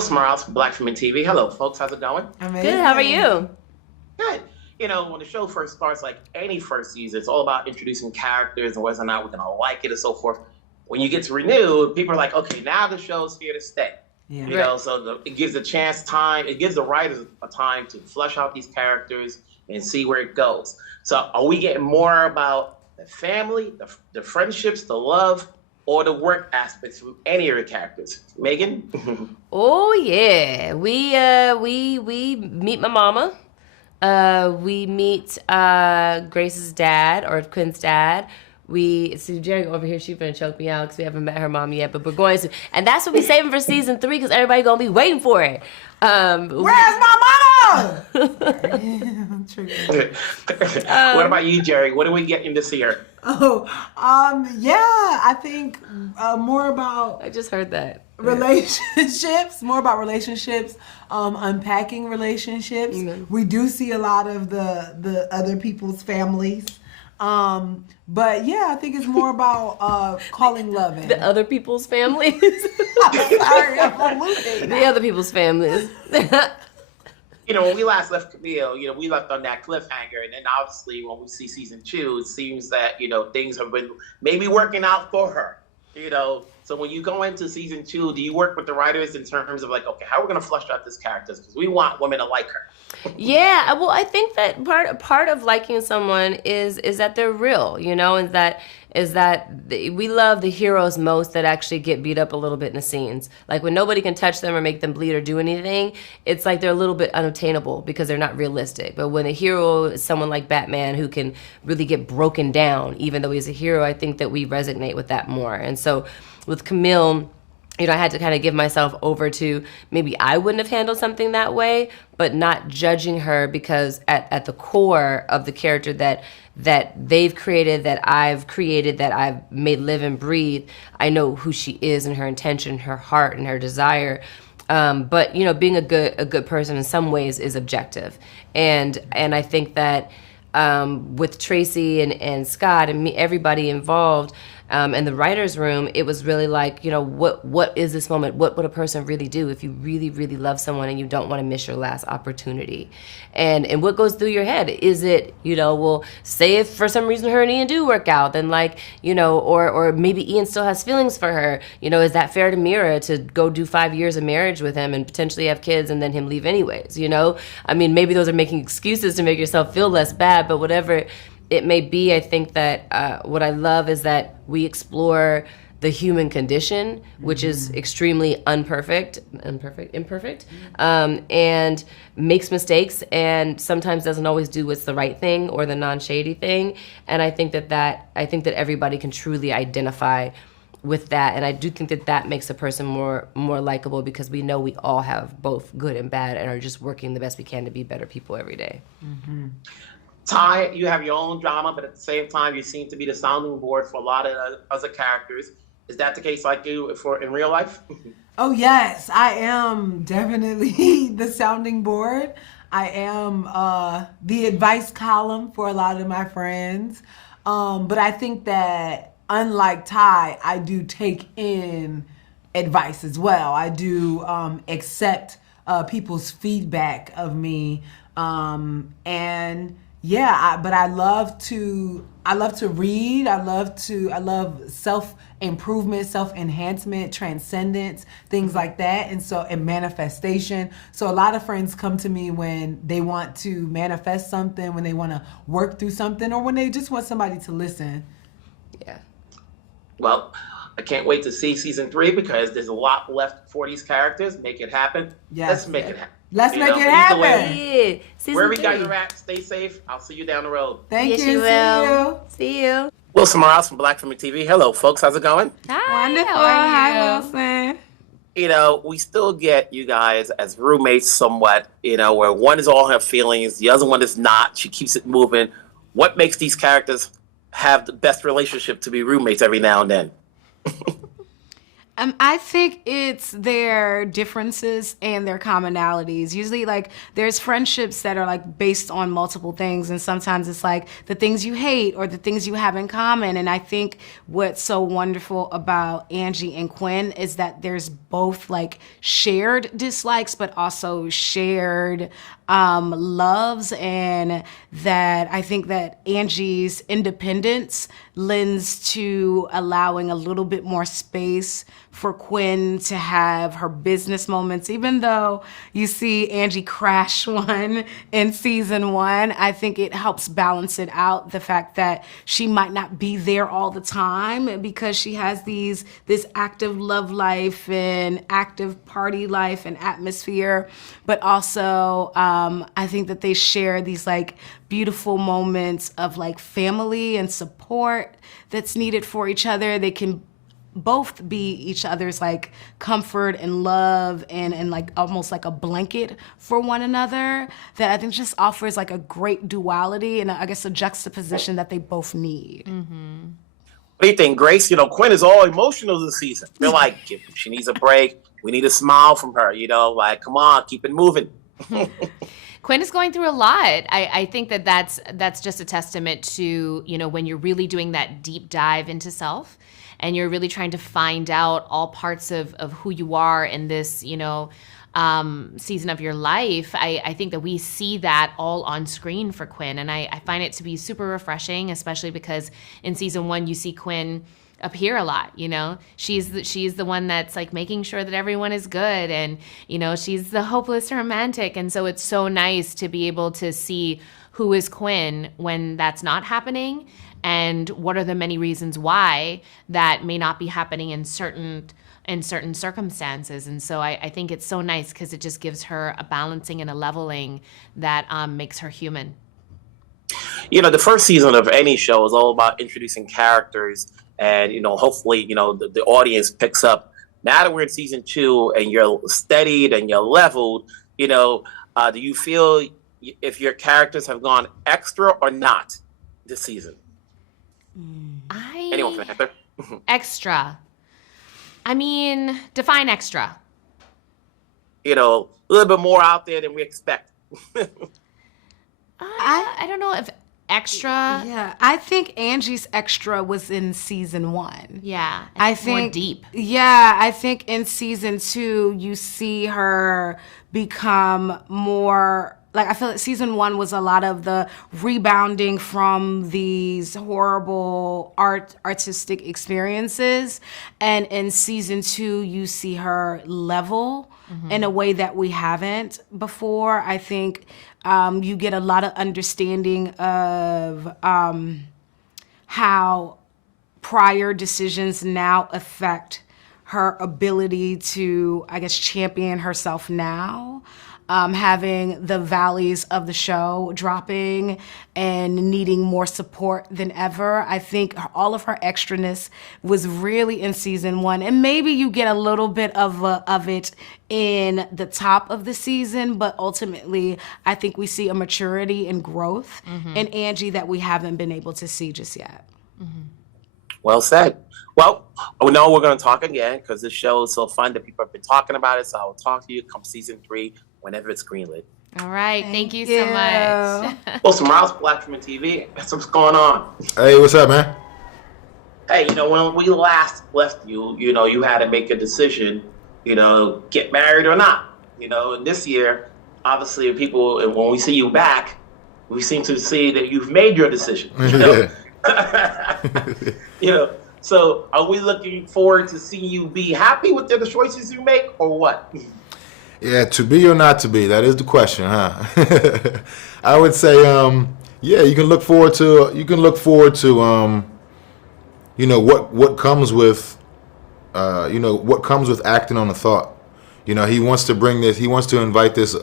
Smiles from Black Women TV. Hello, folks. How's it going? Amazing. Good. How are you? Good. When the show first starts, like any first season, it's all about introducing characters and whether or not we're going to like it and so forth. When you get to renew, people are like, okay, now the show's here to stay. Yeah. It gives it gives the writers a time to flesh out these characters and see where it goes. So are we getting more about the family, the friendships, the love, or the work aspects from any of the characters? Meagan? Oh yeah, we meet my mama. We meet Grace's dad or Quinn's dad. We see Jerrie over here. She's gonna choke me out because we haven't met her mom yet, but we're going to, and that's what we saving for season 3 because everybody gonna be waiting for it. Where's my mama? What about you, Jerrie? What are we getting this year? I think more about. I just heard that. Relationships, more about relationships, unpacking relationships. Mm-hmm. We do see a lot of the other people's families. But yeah, I think it's more about calling love in. The other people's families. I'm sorry, I'm moving. The other people's families. When we last left Camille, we left on that cliffhanger, and then obviously when we see season 2, it seems that, things have been maybe working out for her, So when you go into season 2, do you work with the writers in terms of like, okay, how are we going to flesh out this character? Because we want women to like her. Yeah, well, I think that part of liking someone is that they're real, and we love the heroes most that actually get beat up a little bit in the scenes. Like when nobody can touch them or make them bleed or do anything, it's like they're a little bit unattainable because they're not realistic. But when a hero is someone like Batman who can really get broken down, even though he's a hero, I think that we resonate with that more. And so with Camille, I had to kind of give myself over to maybe I wouldn't have handled something that way, but not judging her because at the core of the character that they've created, that I've made live and breathe, I know who she is and her intention, her heart, and her desire. But being a good person in some ways is objective, and I think that with Tracy and Scott and me, everybody involved. In the writer's room, it was really like, what is this moment? What would a person really do if you really, really love someone and you don't want to miss your last opportunity? And what goes through your head? Is it, well, say if for some reason her and Ian do work out, then or maybe Ian still has feelings for her. Is that fair to Mira to go do 5 years of marriage with him and potentially have kids and then him leave anyways, I mean, maybe those are making excuses to make yourself feel less bad, but whatever it may be, I think that what I love is that we explore the human condition, which is extremely imperfect, and makes mistakes, and sometimes doesn't always do what's the right thing or the non-shady thing. And I think that everybody can truly identify with that, and I do think that makes a person more likable because we know we all have both good and bad and are just working the best we can to be better people every day. Mm-hmm. Ty, you have your own drama, but at the same time, you seem to be the sounding board for a lot of other characters. Is that the case like you in real life? Oh, yes. I am definitely the sounding board. I am the advice column for a lot of my friends. But I think that unlike Ty, I do take in advice as well. I do accept people's feedback of me. But I love to read. I love self-improvement, self-enhancement, transcendence, things like that. And manifestation. So a lot of friends come to me when they want to manifest something, when they want to work through something, or when they just want somebody to listen. Yeah. Well, I can't wait to see season 3 because there's a lot left for these characters. Make it happen. Yes. Let's make it happen. Let's make it happen. Yeah. Wherever you guys are at, stay safe. I'll see you down the road. Thank Yes, you. you will. See you. Wilson Morales from Black Women TV. Hello, folks. How's it going? Hi. Wonderful. How are Hi, you? Wilson. We still get you guys as roommates somewhat, where one is all her feelings, the other one is not. She keeps it moving. What makes these characters have the best relationship to be roommates every now and then? I think it's their differences and their commonalities. Usually, like, there's friendships that are like based on multiple things, and sometimes it's like the things you hate or the things you have in common. And I think what's so wonderful about Angie and Quinn is that there's both like shared dislikes, but also shared loves, and that I think that Angie's independence lends to allowing a little bit more space for Quinn to have her business moments. Even though you see Angie crash one in season 1, I think it helps balance it out, the fact that she might not be there all the time because she has this active love life and active party life and atmosphere, but also I think that they share these like beautiful moments of like family and support that's needed for each other. They can both be each other's like comfort and love and like almost like a blanket for one another, that I think just offers like a great duality and I guess a juxtaposition that they both need. What do you think, Grace? Quinn is all emotional this season. They're like, she needs a break. We need a smile from her, like, come on, keep it moving. Quinn is going through a lot. I think that's just a testament to, when you're really doing that deep dive into self and you're really trying to find out all parts of who you are in this, season of your life. I think that we see that all on screen for Quinn. And I find it to be super refreshing, especially because in season 1, you see Quinn appear a lot. She's the one that's like making sure that everyone is good, and she's the hopeless romantic, and so it's so nice to be able to see who is Quinn when that's not happening, and what are the many reasons why that may not be happening in certain circumstances. And so I think it's so nice because it just gives her a balancing and a leveling that makes her human. The first season of any show is all about introducing characters. And, hopefully, the audience picks up. Now that we're in season 2 and you're steadied and you're leveled, do you feel if your characters have gone extra or not this season? Anyone can answer. Extra. I mean, define extra. A little bit more out there than we expect. I don't know if extra. Yeah, I think Angie's extra was in season 1. Yeah, I think more deep. Yeah, I think in season 2 you see her become more like, I feel like season 1 was a lot of the rebounding from these horrible artistic experiences, and in season 2 you see her level in a way that we haven't before. I think you get a lot of understanding of how prior decisions now affect her ability to, I guess, champion herself now. Having the valleys of the show dropping and needing more support than ever. I think all of her extraness was really in season 1, and maybe you get a little bit of it in the top of the season, but ultimately I think we see a maturity and growth in Angie that we haven't been able to see just yet. Well said. Well, we know we're going to talk again because this show is so fun that people have been talking about it, so I will talk to you come season 3 whenever it's greenlit. All right. Thank you so much. Well, some Rouse Blackman TV. That's what's going on. Hey, what's up, man? Hey, when we last left you, you had to make a decision, get married or not. And this year, obviously, people, when we see you back, we seem to see that you've made your decision. So are we looking forward to seeing you be happy with the choices you make, or what? Yeah, to be or not to be, that is the question, huh? I would say, yeah, you can look forward to, what comes with, what comes with acting on a thought. He wants to bring this, he wants to invite this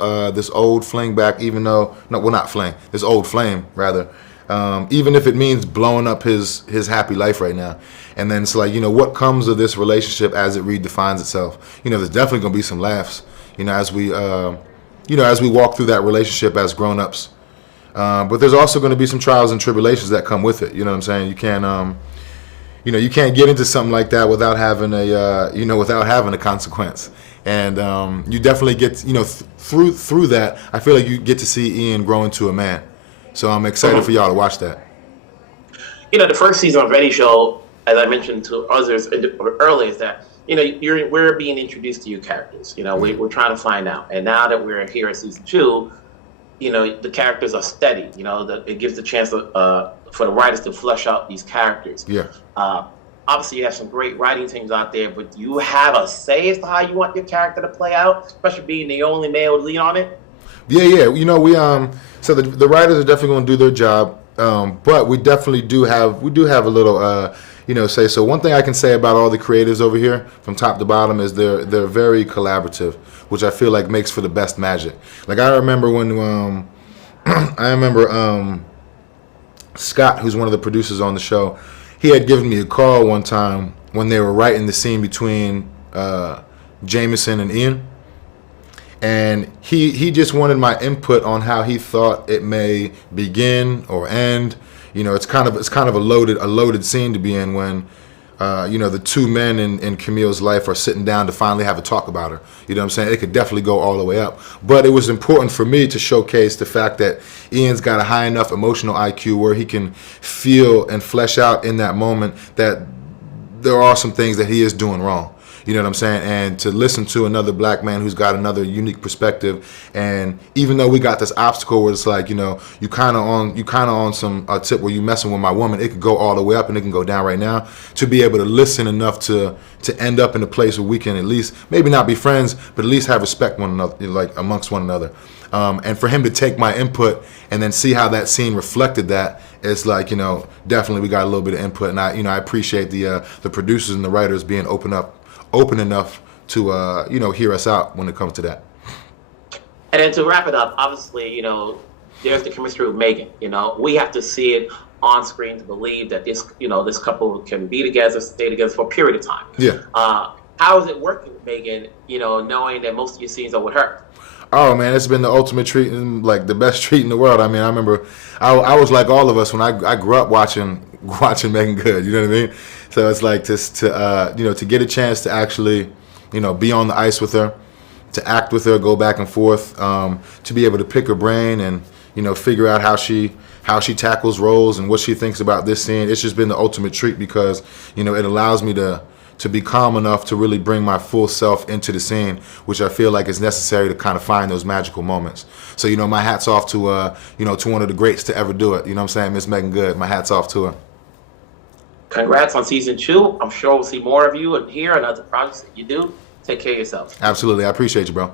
old fling back, even though, not fling, this old flame, rather, even if it means blowing up his happy life right now. And then it's like, what comes of this relationship as it redefines itself? There's definitely going to be some laughs. As we walk through that relationship as grown-ups. But there's also going to be some trials and tribulations that come with it. You know what I'm saying? You can't, you can't get into something like that without having a consequence. And you definitely get, through that, I feel like you get to see Ian grow into a man. So I'm excited for y'all to watch that. The first season of any show, as I mentioned to others earlier, is that we're being introduced to new characters. We're trying to find out, and now that we're here at season 2, the characters are steady. It gives the chance for the writers to flesh out these characters. Yeah. Obviously, you have some great writing teams out there, but do you have a say as to how you want your character to play out, especially being the only male lead on it? Yeah. We so the writers are definitely going to do their job, but we definitely do have a little say. So one thing I can say about all the creatives over here, from top to bottom, is they're very collaborative, which I feel like makes for the best magic. Like I remember when Scott, who's one of the producers on the show, he had given me a call one time when they were writing the scene between Jameson and Ian, and he just wanted my input on how he thought it may begin or end. It's kind of a loaded scene to be in when the two men in Camille's life are sitting down to finally have a talk about her. You know what I'm saying? It could definitely go all the way up. But it was important for me to showcase the fact that Ian's got a high enough emotional IQ where he can feel and flesh out in that moment that there are some things that he is doing wrong. You know what I'm saying? And to listen to another black man who's got another unique perspective, and even though we got this obstacle where it's like, you kind of on some tip where you messing with my woman, it could go all the way up and it can go down right now. To be able to listen enough to end up in a place where we can at least maybe not be friends, but at least have respect one another, like amongst one another. And for him to take my input and then see how that scene reflected that, it's like, definitely we got a little bit of input, and I appreciate the producers and the writers being open enough to hear us out when it comes to that. And then to wrap it up, obviously, there's the chemistry with Meagan. We have to see it on screen to believe that this couple can be together, stay together for a period of time. Yeah. How is it working with Meagan? Knowing that most of your scenes are with her. Oh man, it's been the ultimate treat, and like the best treat in the world. I mean, I remember I was like all of us when I grew up watching Meagan Good. You know what I mean? So it's like to get a chance to actually, be on the ice with her, to act with her, go back and forth, to be able to pick her brain and, figure out how she tackles roles and what she thinks about this scene. It's just been the ultimate treat because, it allows me to be calm enough to really bring my full self into the scene, which I feel like is necessary to kind of find those magical moments. So, my hat's off to one of the greats to ever do it. You know what I'm saying? Miss Meagan Good. My hat's off to her. Congrats on season 2. I'm sure we'll see more of you and here and other projects that you do. Take care of yourself. Absolutely. I appreciate you, bro.